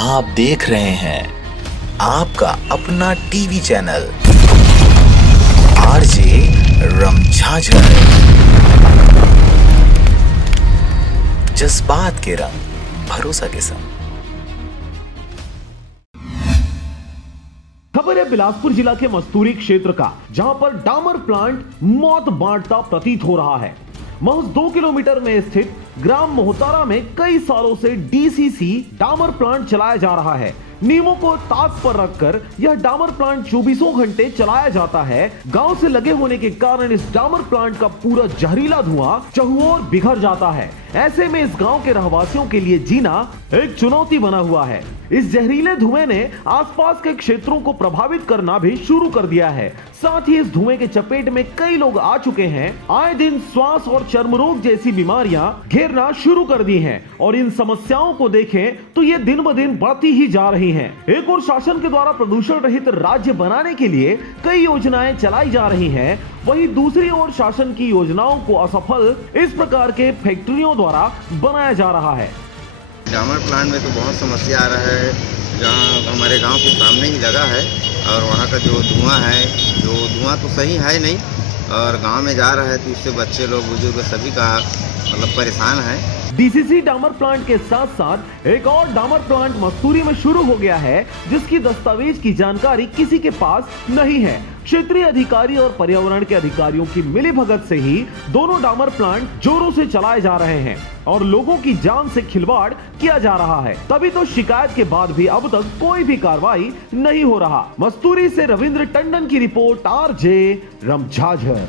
आप देख रहे हैं आपका अपना टीवी चैनल आरजे रमझाझर। जज्बात के रंग भरोसा के संग। खबर है बिलासपुर जिला के मस्तूरी क्षेत्र का, जहां पर डामर प्लांट मौत बांटता प्रतीत हो रहा है। महज 2 किलोमीटर में स्थित ग्राम मोहतारा में कई सालों से डीसीसी डामर प्लांट चलाया जा रहा है। नियमों को ताक पर रखकर यह डामर प्लांट 24 घंटे चलाया जाता है। गांव से लगे होने के कारण इस डामर प्लांट का पूरा जहरीला धुआं चहुओर बिखर जाता है। ऐसे में इस गांव के रहवासियों के लिए जीना एक चुनौती बना हुआ है। इस जहरीले धुएं ने आसपास के क्षेत्रों को प्रभावित करना भी शुरू कर दिया है। साथ ही इस धुएं के चपेट में कई लोग आ चुके हैं। आए दिन श्वास और चर्म रोग जैसी बीमारियां घेरना शुरू कर दी हैं और इन समस्याओं को देखें तो ये दिन ब दिन बढ़ती ही जा रही हैं। एक और शासन के द्वारा प्रदूषण रहित राज्य बनाने के लिए कई योजनाएं चलाई जा रही हैं, वहीं दूसरी ओर शासन की योजनाओं को असफल इस प्रकार के फैक्ट्रियों द्वारा बनाया जा रहा है। डामर प्लांट में तो बहुत समस्या आ रहा है, जहाँ हमारे गांव के सामने ही लगा है और वहाँ का जो धुआं तो सही है नहीं और गांव में जा रहा है तो इससे बच्चे लोग बुजुर्ग सभी का मतलब परेशान है। डीसीसी डामर प्लांट के साथ साथ एक और डामर प्लांट मस्तूरी में शुरू हो गया है, जिसकी दस्तावेज की जानकारी किसी के पास नहीं है। क्षेत्रीय अधिकारी और पर्यावरण के अधिकारियों की मिलीभगत से ही दोनों डामर प्लांट जोरों से चलाए जा रहे हैं और लोगों की जान से खिलवाड़ किया जा रहा है। तभी तो शिकायत के बाद भी अब तक कोई भी कार्रवाई नहीं हो रहा। मस्तूरी से रविंद्र टंडन की रिपोर्ट, आरजे रमझाझर।